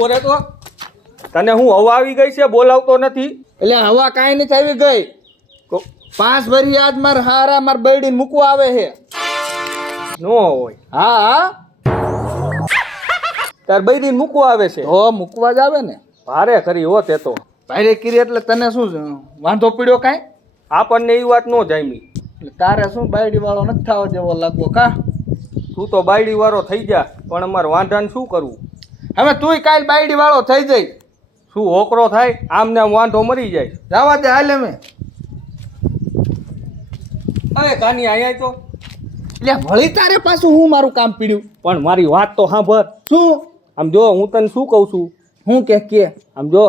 ઉભો રહે તો. તને હું હવા આવી ગઈ છે બોલાવતો નથી? એટલે હવા કાંઈ નથી આવી ગઈ. 5 વરી આજ માર હારા માર બૈડીને મૂકવા આવે છે. નો હોય. હા તાર બૈરીને મૂકવા આવે છે? તો મૂકવા જ આવે ને. ભારે કરી હો તે તો. ભારે કરી એટલે તને શું વાંધો પડ્યો કાંઈ? આપણને એ વાત નો જામી. એટલે તારે શું બાયડી વાળો નથી થવા જેવો લાગવો કા? તું તો બાયડી વાળો થઈ જા, પણ અમારે વાંઢાને શું કરવું? હવે તુંય કાલ બાયડી વાળો થઈ જઈ. શું હોકરો થાય? આમને આમ વાંઢો મરી જાય. જવા દે હાલ અમે. અરે કાની અહીંયા તો. એટલે વળી તારે પાછું હું મારું કામ પીડ્યું. પણ મારી વાત તો સાંભળ. શું? આમ જો હું તને શું કહું છું. હું કે આમ જો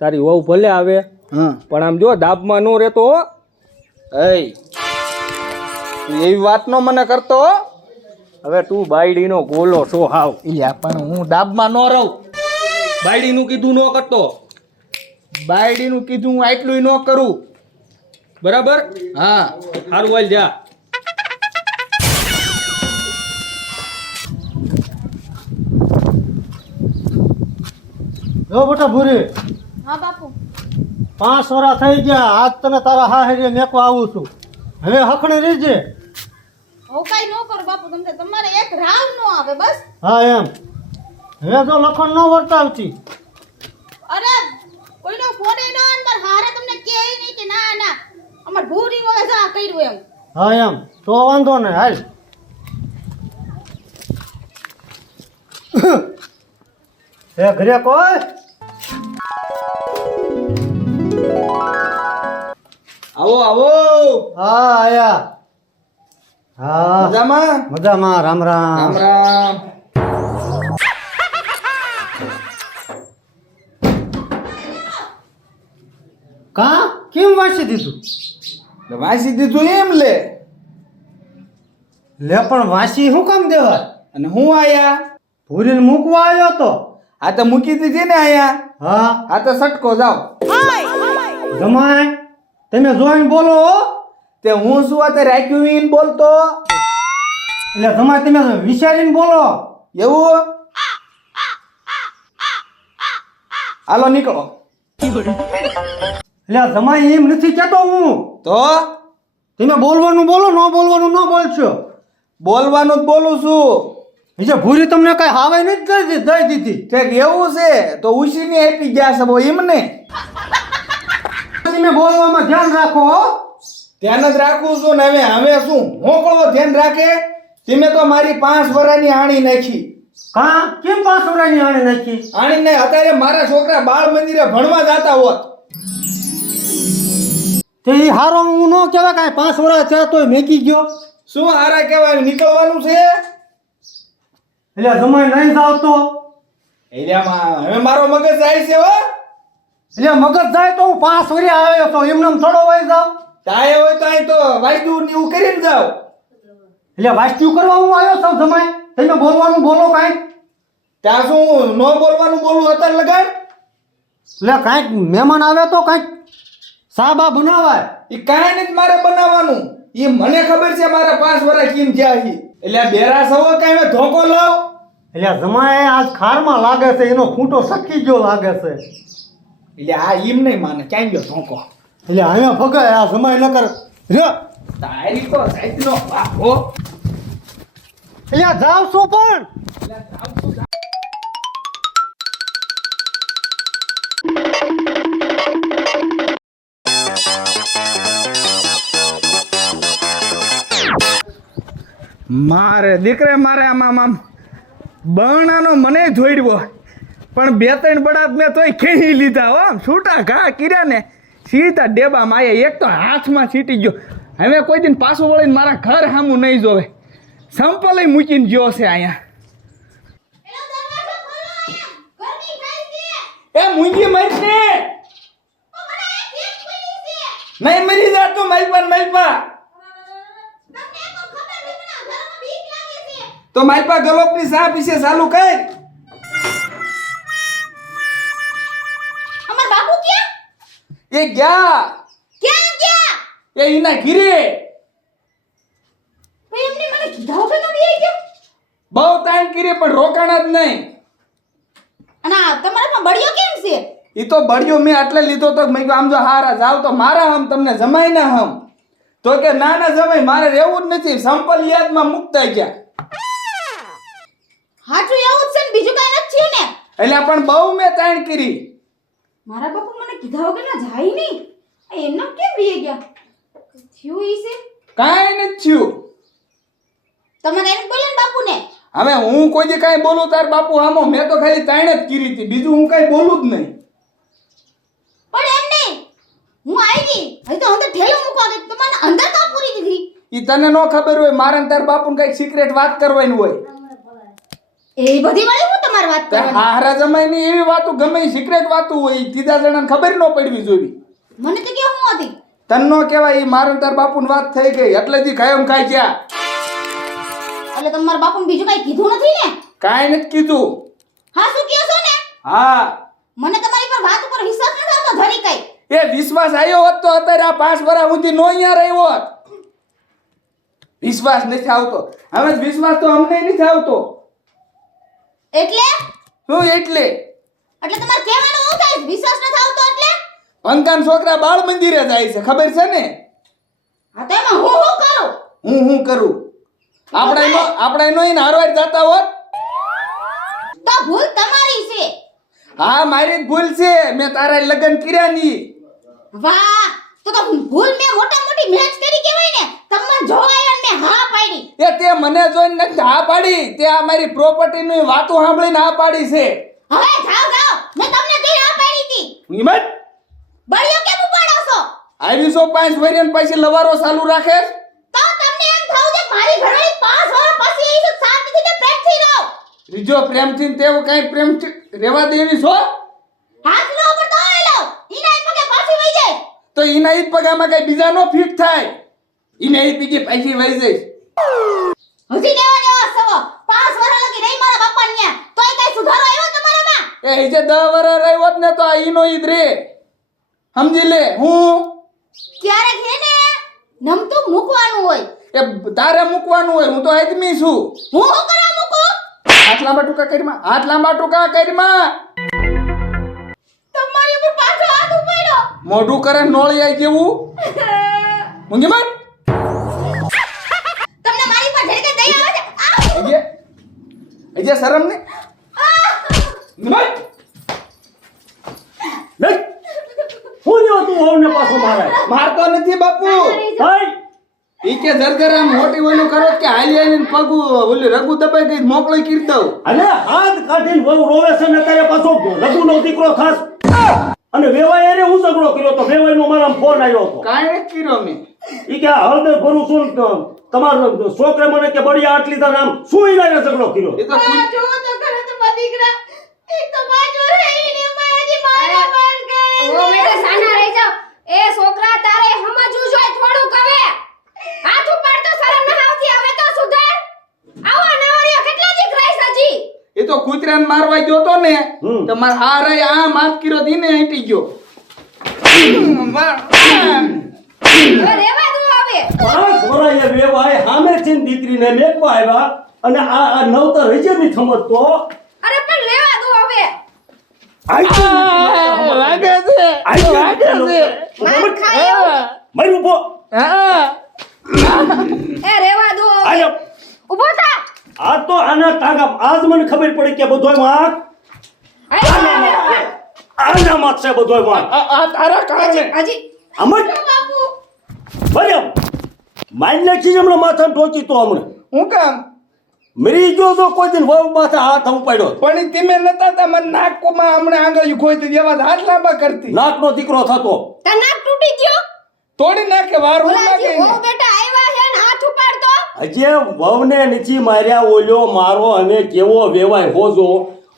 તારી વહુ ભલે આવે હા પણ આમ જો દાબમાં નો રહેતો હો. એવી વાત નો મને કરતો. હવે તું બાયડીનો ગોલો છો હાવ. પણ હું ડાબમાં ન રહું. બાયડીનું કીધું ન કરતો. બાયડીનું કીધું હું આટલું ન કરું. બરાબર? હા સારું હાલ જા. જો બેટા ભૂરી, હા બાપુ. 5 વર્ષ થઈ ગયા આજ તને તારા હાહરીએ મેકવા આવું છું. હવે હખણી રહેજે. હું કઈ ન કરું બાપુ, તમને તમારે એક રાવ નો આવે બસ. હા એમ. હવે જો લખણ ન વર્તાવતી. અરે કોઈનો ફોન ન અંદર હારે તમને કે નહીં કે ના ના અમાર ભૂરી હવે જા કર્યું એમ. હા એમ તો વાંધો નહીં હાલ. એ ઘરે કોઈ? આવો આવો. હા આયા. હા મજામાં? મજામાં. રામ રામ. રામ. કા કેમ વાંચી દીધું? વાંચી દીધું એમ લે. લે પણ વાંચી શું કામ દેવાય? અને હું આયા? ભૂરીને મૂકવા આવ્યો તો. આ તો મૂકી દીધી ને આયા. હા આ તો સટકો જાવ. જમાય તમે જોઈને બોલો હો. તે હું શું આ તે રાખ્યું ઈન બોલતો? એટલે જમાય તમે વિચારીને બોલો. એવું? હાલો નીકળો. એટલે જમાય એમ નથી કેતો હું. તો તમે બોલવાનું બોલો, ન બોલવાનું ન બોલશો. બોલવાનું જ બોલું છું. બીજે ભૂરી તમને કઈ હાવે નથી દઈ દીધી. ઠેક એવું છે તો ઉછીને આપી ગયા છે બહુ એમને. તમે બોલવામાં ધ્યાન રાખો હો. ધ્યાન જ રાખું છું ને હવે શું મોકળો ધ્યાન રાખે. તમે તો મારી 5 વર્ષની આણી નાખી. કા કેમ 5 વર્ષની આણે નાખી? આણી ને અત્યારે મારા છોકરા બાળ મંદિરે ભણવા જતા હોત. તે ઈ હારો હું ન કહેવાય કાંઈ 5 વર્ષ થયા તોય મેકી ગયો. શું હારા કહેવાય નીકળવાનું છે? એટલે જમાઈ નહીં જાવ તો. એરિયામાં હવે મારો મગજ જાય છે હો. એટલે મગજ જાય તો હું 5 વર્ષ આવ્યો તો એમને થોડો વહી જાવ. તાય હોય તો અહીં તો વાયદું ને એવું કરીને જાવ. એટલે વાસ્તુ કરવા હું આવ્યો છું જમાઈ. તમે બોલવાનું બોલો કાંઈ. ત્યાં શું ન બોલવાનું બોલું અત્યારે લગાડ. એટલે કાંઈક મહેમાન આવે તો કાંઈક સાબા બનાવાય. એ કાંઈ નથી મારે બનાવવાનું. એ મને ખબર છે મારા 5 વર્ષ કેમ થયા છે. એટલે આ બેરા સવો કાંઈ મેં ધોકો લાવ. એટલે જમાઈ આજ ખારમાં લાગે છે એનો ખૂંટો સકી ગયો લાગે છે. એટલે આ એમ નહીં માને ક્યાં ગયો ધોકો. એટલે અહીંયા ફગાય આ જમાઈ ન કર રે. તારી તો સાઈડનો બાપો. એટલે જાવ છું પણ. મારે દીકરે મારે આમ બણાનો મને જોડ્યો પણ 2-3 બળાદ મેં તોય ખેંચી લીધા હો. છૂટા ઘા કર્યા ને સીધા ડેબામાં આવ્યા. એક તો હાથમાં સીટી ગયો. હવે કોઈ દિન પાછું વળીને મારા ઘર સામું નહીં જોવે. સંપલ મૂકીને ગયો છે અહીંયા. એ મૂંગી મરશે નહીં મરી જા તું માલપા. તો માલપા ગલોપની સા પીછે ચાલુ કર. અમાર બાપુ ક્યાં? એ ગયા ક્યાં ગયા? એ એના ઘીરે. ભાઈ એમને મને કીધા વગર તો બી ગયો. બહુ તાણ કરી પણ રોકાણા જ નહીં. અને તમારામાં બળિયો કેમ છે? ઈ તો બળ્યો મેં એટલે લીધો તો મેં કીધું આમ જો હારા જાવ તો મારા હમ તમને જમાય ના હમ તો કે ના ના જમાય મારે રહેવું જ નથી સંપલ યાદમાં મુકતા ગયા હાચું એવું જ છે ને બીજું કાંઈ નથી થયું ને? એટલે પણ બહુ મેં તાણ કરી મારા બાપુ મને કીધા વગર ના જાય નહીં. આ એમનેમ કેમ રહી ગયા? થયું ઈ છે? કાંઈ નથી થયું તમે કાંઈ નથી બોલ્યા ને બાપુને? હવે હું કોઈ દી કાંઈ બોલું તાર બાપુ હામો મેં તો ખાલી તાણ જ કરી હતી બીજું હું કાંઈ બોલું જ નહીં પણ એમ નહીં, હું આવી ગઈ હજી તો અંદર ઠેલો મૂકવા ગઈ તો મને અંદર કા પૂરી દીધી? ઈ તને નો ખબર હોય મારે ને તાર બાપુને કઈક સિક્રેટ વાત કરવાની હોય એ બધી વાળી હું તમારી વાત તે કરવાની. હારા જમાઈની એવી વાતો ગમે સિક્રેટ વાતો હોય ઈ ત્રીજા જણાને ખબર ન પડવી જોઈએ મને તો કેવું હતી? તને નો કહેવાય ઈ મારે ને તાર બાપુની વાત થઈ ગઈ એટલે જી કાયમ કાઈ ગયા એટલે તમારા બાપુને બીજું કાંઈ કીધું નથી ને? કાંઈ નથી કીધું હા શું કહો છો ને? હા મને તમારી પર વાત ઉપર વિશ્વાસ નથી આવતો ધરી કઈ. એ વિશ્વાસ આવ્યો હોત તો અત્યારે આ 5 વર્ષ સુધી નો અહીંયા રહ્યો હોત વિશ્વાસ નથી આવતો હવે વિશ્વાસ તો અમને નથી આવતો એટલે શું એટલે તમારે કહેવાનું શું થાય? વિશ્વાસ નથી આવતો એટલે? પંકાન છોકરા બાળ મંદિરે જાય છે ખબર છે ને હા તો એમાં હું કરું? હું કરું આપણે નો ઈને હારવાર જાતા હોત તો ભૂલ તમારી છે. હા મારી જ ભૂલ છે મેં તારા લગ્ન કર્યા ની વાહ તો ભૂલ મેં મોટા મોટી મેચ કરી કહેવાય ને. તમને જોવા આવ્યા ને મેં હા પાડી. એ તે મને જોઈને નથી હા પાડી તે આ મારી પ્રોપર્ટી ની વાતો સાંભળીને હા પાડી છે હવે જાઓ મેં તમને કઈ હા પાડી હતી? હિંમત બળિયો કેમ ઉપાડો છો? આવી 5 વર્ષ પછી લવારો ચાલુ રાખે તો તમને એમ થાવ છે મારી ઘરવાળી 5 વર્ષ પછી એ શાંતિથી ને પ્રેમથી રહો. રીજો પ્રેમથી તેવો કઈ પ્રેમ રેવા દેવી છો હાથ નો ઉપર તો આલો ઈના પગે પાછી વઈ જાય તો ઈના ઈ પગામાં કઈ બીજા નો ફિટ થાય ઈને ઈ પીજી પાછી વઈ જાય હજી દેવા સવો 5 વર્ષ લગી રહી મારા બાપા ન્યા તોય કઈ સુધારો આવ્યો તમારામાં? એ જે 10 વર્ષ રહ્યો ને તો આ ઈનો ઈ જ રે સમજી લે હું ક્યારેક હે ને નમતું મૂકવાનું હોય. એ તારે મૂકવાનું હોય હું તો આદમી છું હું શું કરવા મૂકું? હાથ લાંબા ટૂંકા કરીમાં તમારી ઉપર પાછો હાથ ઉપાડ્યો. મોઢું કરે નોળિયા જેવું મુંગી માર તમને મારી પર ધડકે દયા આવે છે? આ! અજે શરમ ને મત નહીં હું જો તું હોને પાછો મારે મારતો નથી બાપુ ભાઈ ઈ કે જરજર આમ મોટી ઓલું કરો કે હાલી આવીને પગ ઓલી રગુ દબાઈ ગઈ મોકળી કરી દઉં અને હાથ કાઢીને બહુ રોવે છે ને તારે પાછો રઘુનો દીકરો ખાસ અને વેવાય એને હું ઝઘડો કર્યો તો વેવાયનો મારા ફોન આવ્યો હતો કાંઈ નથી કર્યો મેં ઈ કે હળદર ભરું છું તમારો છોકરા મને કે બળિયા આટલી તાર આમ શું ઈને ઝઘડો કર્યો એ તો આ જો તો ખરો તો મારા દીકરા એક તો 5 વર્ષ આવીને એમાં હજી મારા માર કરે. ઓ બેટા સાના રહી જાવ એ છોકરા તારે સમજવું જોઈએ થોડું કવે હાથ ઉપાડતો શરમ ન આવતી હવે તો સુધાર આવા નવરિયો કેટલા દીક રહીશ હજી એ તો કૂતરાને મારવા ગયો તો ને તો માર હારે આ માફ કર્યો દીને હટી ગયો હવે રેવા દો હવે 5 વર્ષે વેવાય સામે ચીન દીકરીને મેકવા આવ્યા અને આ નવતર હજી નહીં સમજતો અરે પણ રેવા દો હવે લાગે છે માર ખાયો મારું ઉભો એ રેવા દો હવે આયો ઊભો થા આ તો આના ટાંગા આજ મને ખબર પડી કે બધોય વાંક આના મત છે બધોય વાંક આ તારા કારણે હજી અમર બાપુ ભલે માઇન નાખી હમણાં માથામાં ઠોકી તો હમણાં હું કામ મરી ગયો તો કોઈ દિન વહુ માથે હાથ ઉપાડ્યો પણ ઈ તમે નતા તા મને નાકમાં હમણાં આંગળીયું ખોઈતી જેવા હાથ લાંબા કરતી નાકનો દીકરો થતો તાર નાક તૂટી ગયો તોડી નાખે વાર હું લાગે ઓલાજી ઓ બેટા આવ્યા છે ને હાથ ઉપાડતો હજે વહુને નીચી માર્યા ઓલ્યો મારો અને કેવો વેવાય હોજો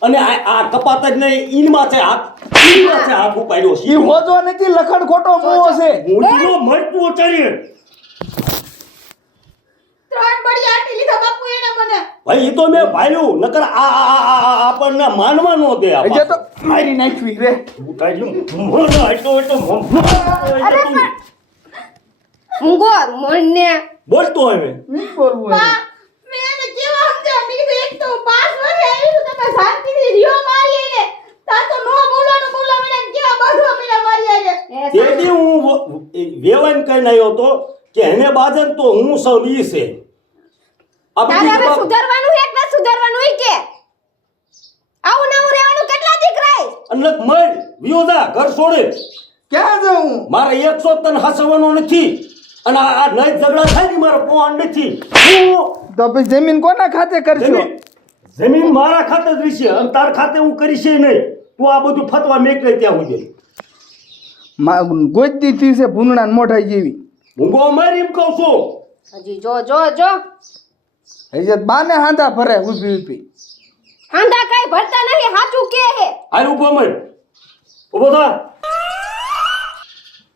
અને આ કપાત જ નહીં ઈન માથે હાથ ઉપાડ્યો ઈ હોજો નથી લખણ ખોટો મોવો છે મૂડીનો મરતું ઉતારી 3 બળી આટી લીધા બાપુ એને મને. ભાઈ ઈ તો મેં ભાલ્યું નકર આપણને માનવા નો દે આ હજે તો મારી નાખવી રે ઉતાર્યું મને અરે પણ ઊંઘો મને બોલતો હવે નહીં બોલવું બા મેં એને કેવા સમજાવ મેં કીધું એક તો 5 વર્ષ આવી છું તમે શાંતિથી રહ્યો મારી એને વેવાઈને કહીને આવ્યો તો કે એને બાજન તો હું સૌ ઈ છે આ તારે બધી હવે જવાબ- સુધારવાનું છે કે ન સુધારવાનું ઈ કે આવું નવું રહેવાનું કેટલા દી કરાય અને મર વિયોદા ઘર છોડે ક્યાં જાઉં મારે 100 તન હસવાનો નથી અને આ નહીં ઝઘડા થાય ને મારો પોણ નથી હું તો પછી જમીન કોના ખાતે કરશો જમીન મારા ખાતે જ રહેશે અને તાર ખાતે હું કરીશ નહીં તું આ બધું ફતવા મેકલે ત્યાં સુધી ગોચતી થી છે ભૂંગળા ને મોઢાઈ જેવી હું ગો મારી એમ કહું છું હજી જો હજી બાને હાંધા ફરે ઊભી ઊભી હાંડા કઈ ભરતા નહીં સાચું કે હે હાલ ઉભો મર ઉભો થા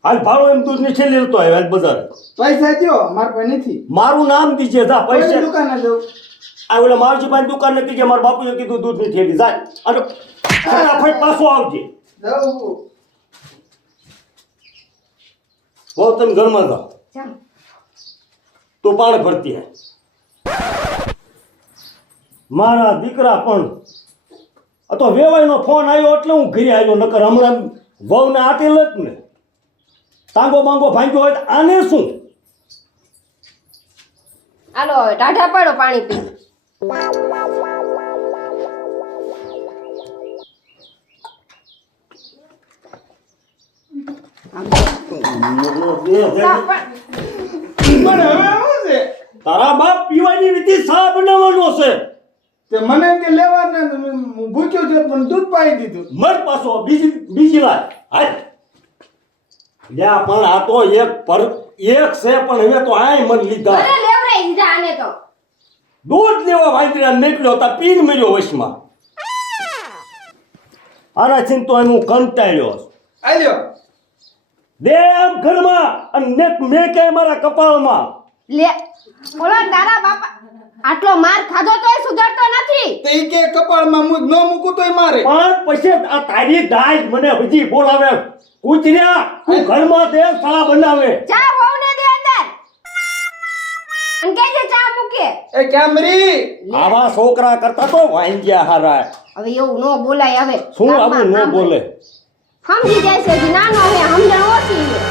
હાલ ભાડો એમ તું નીચે લેતો આવ્યો હાલ બજાર પૈસા દ્યો માર પાસે નથી મારું નામ દીજે જા પૈસા પૈસા દુકાને જવું આ ઓલા માવજી પાસે દુકાન નથી કે મારા બાપુએ કીધું દૂધની થેલી જાય અને ફટાફટ પાછો આવજે જવું બહુ તમે ઘરમાં જાઓ જાઓ તો પાણી ભરતી હે મારા દીકરા પણ આ તો વેવાઈનો ફોન આવ્યો એટલે હું ઘરે આવ્યો નકર હમણાં વહુને આટેલ જ ને તાંગો બાંગો ભાંગ્યો હોય તો આને શું હાલો હવે ટાઢા પાડો પાણી પી પણ હવે શું છે તારા બાપ પીવાની રીતિ સા બનાવવાનો છે તે મને એમ કે લેવા ને ભૂખ્યો છે પણ દૂધ પાઈ દીધું મર પાછો બીજી લાય હાલ લ્યા પણ આ તો એક છે પણ હવે તો આય મન લીધા અરે લેવરાઈ દીધા આને તો દૂધ લેવા વાંદરા નીકળ્યો તા પીન મર્યો વશમાં આના ચિંતો એમ હું કંટાળ્યો આલ્યો દે આમ ઘરમાં અને મેં કે મારા કપાળમાં લે બોલો તારા બાપા આટલો માર ખાધો તોય સુધરતો નથી તો ઈ કે કપાળમાં મુજ ન મૂકું તોય મારે પણ પછી આ તારી દાય મને હજી બોલાવે કૂતર્યા તું ઘરમાં દે સળા બનાવે ચા વહુને દે અંદર અને કહેજે ચા મૂકે એ કેમરી આવા છોકરા કરતા તો વાંજ્યા હારા હવે એવું ન બોલાય હવે શું આવું ન બોલે સમજી જાય છે હજી નાનો હે સમજણ ઓછી છે